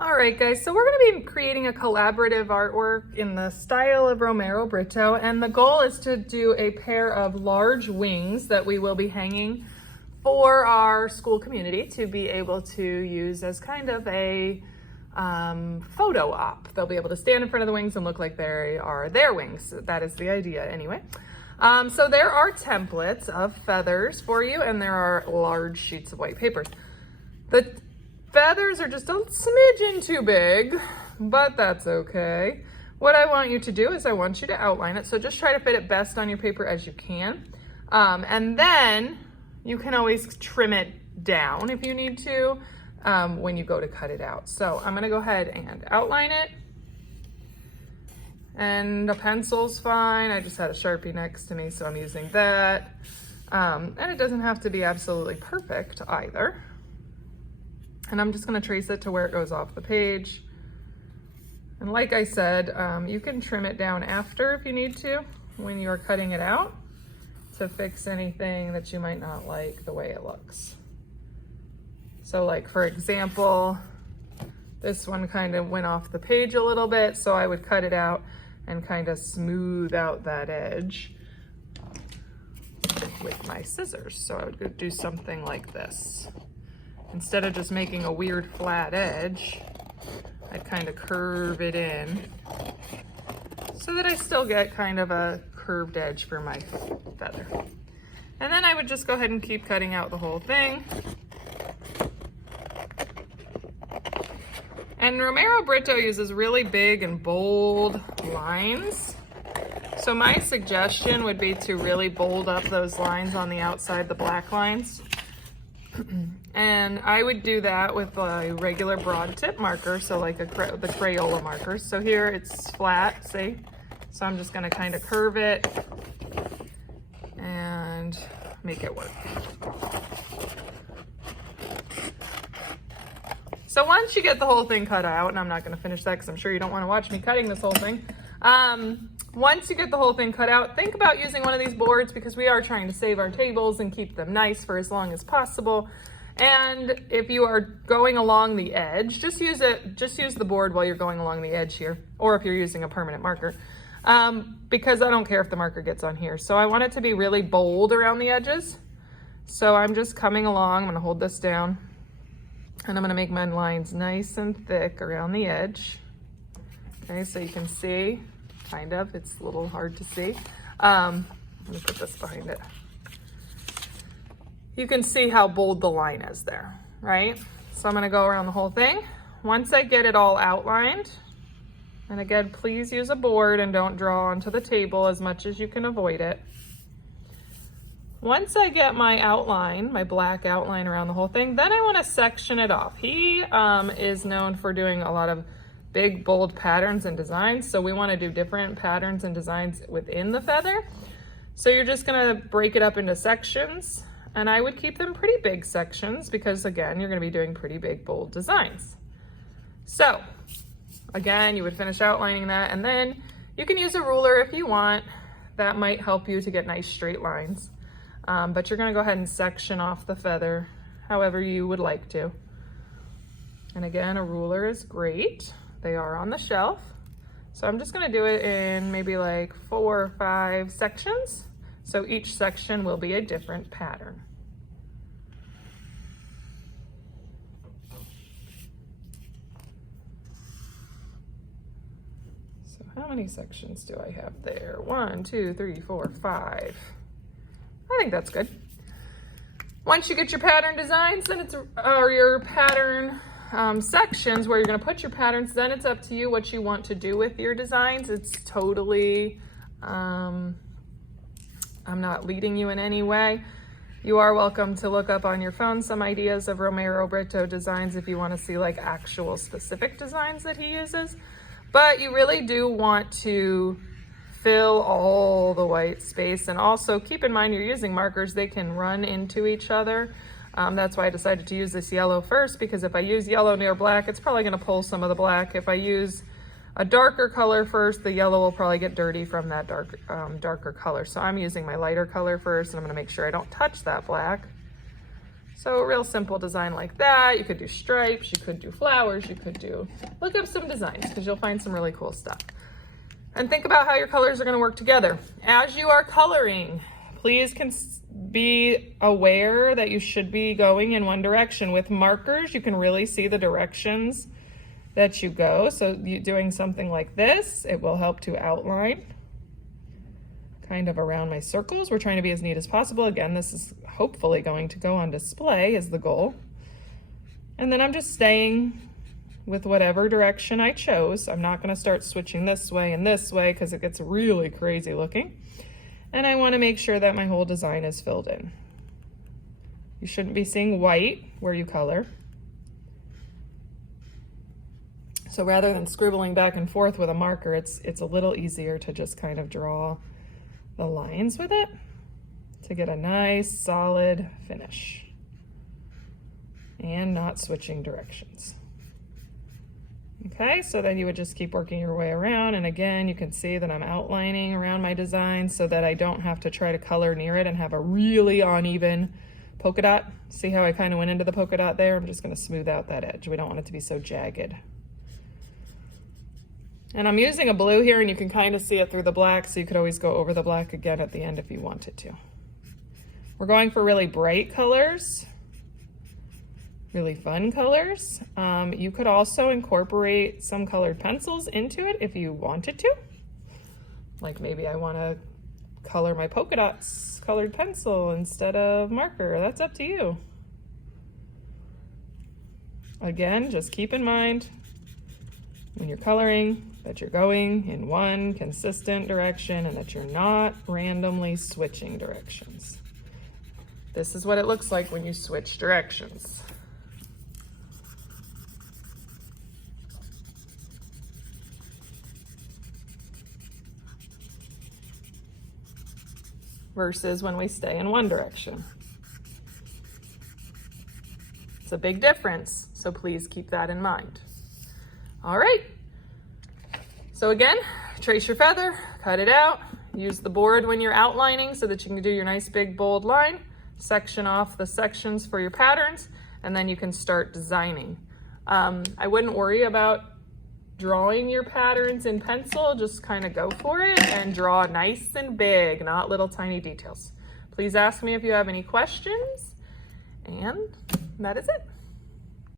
All right, guys, so we're going to be creating a collaborative artwork in the style of Romero Britto, and the goal is to do a pair of large wings that we will be hanging for our school community to be able to use as kind of a photo op. They'll be able to stand in front of the wings and look like they are their wings. That is the idea anyway. So there are templates of feathers for you, and there are large sheets of white papers. The feathers are just a smidgen too big, but that's okay. What I want you to do is I want you to outline it. So just try to fit it best on your paper as you can. And then you can always trim it down if you need to when you go to cut it out. So I'm gonna go ahead and outline it. And a pencil's fine. I just had a Sharpie next to me, so I'm using that. And it doesn't have to be absolutely perfect either. And I'm just gonna trace it to where it goes off the page. And like I said, you can trim it down after if you need to, when you're cutting it out, to fix anything that you might not like the way it looks. So like, for example, this one kind of went off the page a little bit, so I would cut it out and kind of smooth out that edge with my scissors. So I would do something like this. Instead of just making a weird flat edge, I'd kind of curve it in so that I still get kind of a curved edge for my feather. And then I would just go ahead and keep cutting out the whole thing. And Romero Britto uses really big and bold lines. So my suggestion would be to really bold up those lines on the outside, the black lines. And I would do that with a regular broad tip marker, so like the Crayola markers. So here it's flat, see? So I'm just gonna kind of curve it and make it work. So once you get the whole thing cut out, and I'm not gonna finish that because I'm sure you don't wanna watch me cutting this whole thing. Once you get the whole thing cut out, think about using one of these boards because we are trying to save our tables and keep them nice for as long as possible. And if you are going along the edge, just use the board while you're going along the edge here, or if you're using a permanent marker, because I don't care if the marker gets on here. So I want it to be really bold around the edges. So I'm just coming along, I'm gonna hold this down, and I'm gonna make my lines nice and thick around the edge. Okay, so you can see, kind of, it's a little hard to see. Let me put this behind it. You can see how bold the line is there, right? So I'm gonna go around the whole thing. Once I get it all outlined, and again, please use a board and don't draw onto the table as much as you can avoid it. Once I get my outline, my black outline around the whole thing, then I wanna section it off. He is known for doing a lot of big, bold patterns and designs. So we wanna do different patterns and designs within the feather. So you're just gonna break it up into sections. And I would keep them pretty big sections because again, you're gonna be doing pretty big, bold designs. So again, you would finish outlining that, and then you can use a ruler if you want. That might help you to get nice straight lines. But you're gonna go ahead and section off the feather however you would like to. And again, a ruler is great. They are on the shelf. So I'm just gonna do it in maybe like 4 or 5 sections. So each section will be a different pattern. So how many sections do I have there? 1, 2, 3, 4, 5. I think that's good. Once you get your pattern designs, then or your pattern sections where you're gonna put your patterns, then it's up to you what you want to do with your designs. It's totally, I'm not leading you in any way. You are welcome to look up on your phone some ideas of Romero Britto designs if you want to see like actual specific designs that he uses. But you really do want to fill all the white space, and also keep in mind you're using markers, they can run into each other. That's why I decided to use this yellow first, because if I use yellow near black, it's probably going to pull some of the black. If I use a darker color first, the yellow will probably get dirty from that darker color. So I'm using my lighter color first, and I'm gonna make sure I don't touch that black. So a real simple design like that. You could do stripes, you could do flowers, you could do, look up some designs because you'll find some really cool stuff. And think about how your colors are going to work together. As you are coloring, please be aware that you should be going in one direction. With markers, you can really see the directions that you go. So you doing something like this, it will help to outline kind of around my circles. We're trying to be as neat as possible. Again, this is hopefully going to go on display is the goal. And then I'm just staying with whatever direction I chose. I'm not going to start switching this way and this way because it gets really crazy looking. And I want to make sure that my whole design is filled in. You shouldn't be seeing white where you color. So rather than scribbling back and forth with a marker, it's a little easier to just kind of draw the lines with it to get a nice solid finish and not switching directions. Okay, so then you would just keep working your way around, and again you can see that I'm outlining around my design so that I don't have to try to color near it and have a really uneven polka dot. See how I kind of went into the polka dot there? I'm just going to smooth out that edge. We don't want it to be so jagged. And I'm using a blue here, and you can kind of see it through the black, so you could always go over the black again at the end if you wanted to. We're going for really bright colors, really fun colors. You could also incorporate some colored pencils into it if you wanted to. Like maybe I want to color my polka dots colored pencil instead of marker. That's up to you. Again, just keep in mind when you're coloring that you're going in one consistent direction and that you're not randomly switching directions. This is what it looks like when you switch directions. Versus when we stay in one direction. It's a big difference, so please keep that in mind. All right. So again, trace your feather, cut it out, use the board when you're outlining so that you can do your nice big bold line, section off the sections for your patterns, and then you can start designing. I wouldn't worry about drawing your patterns in pencil, just kind of go for it and draw nice and big, not little tiny details. Please ask me if you have any questions, and that is it.